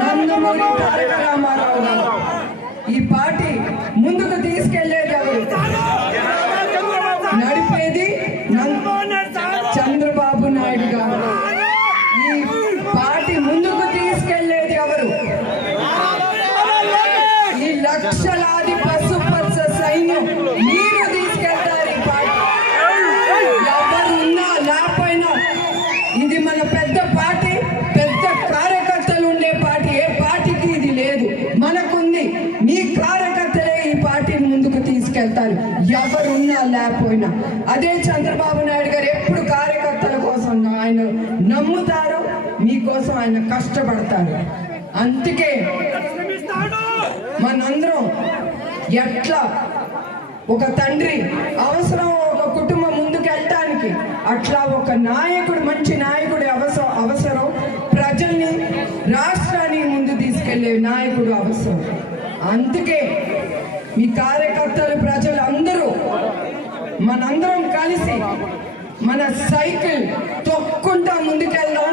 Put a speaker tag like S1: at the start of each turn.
S1: నందమూరి తారక రామారావు గారు ఈ పార్టీ ముందుకు తీసుకెళ్ళేది ఎవరు నడిపేది చంద్రబాబు నాయుడు గారు. ఈ పార్టీ ముందుకు తీసుకెళ్ళేది ఎవరు? ఈ లక్షలాది పశుపక్ష సైన్యం మీరు తీసుకెళ్తారు ఈ పార్టీ. ఎవరు ఉన్నా లేకపోయినా ఇది మన పెద్ద పార్టీ పెద్ద కార్యకర్తలు ఉండే పార్టీ ఏ పార్టీకి ఇది లేదు నీ మీ కార్యకర్తలే ఈ పార్టీని ముందుకు తీసుకెళ్తారు. ఎవరున్నా లేకపోయినా. అదే చంద్రబాబు నాయుడు గారు ఎప్పుడు కార్యకర్తల కోసం ఆయన నమ్ముతారు మీకోసం ఆయన కష్టపడతారు. అందుకే మనందరం ఎట్లా ఒక తండ్రి అవసరం ఒక కుటుంబం ముందుకు వెళ్ళటానికి అట్లా ఒక నాయకుడు మంచి నాయకుడి అవసరం అవసరం. ప్రజల్ని రాష్ట్రాన్ని ముందు తీసుకెళ్ళే నాయకుడు అవసరం. అందుకే మీ కార్యకర్తలు ప్రజలు అందరూ మనందరం కలిసి మన సైకిల్ తొక్కుంటా ముందుకెళ్దాం.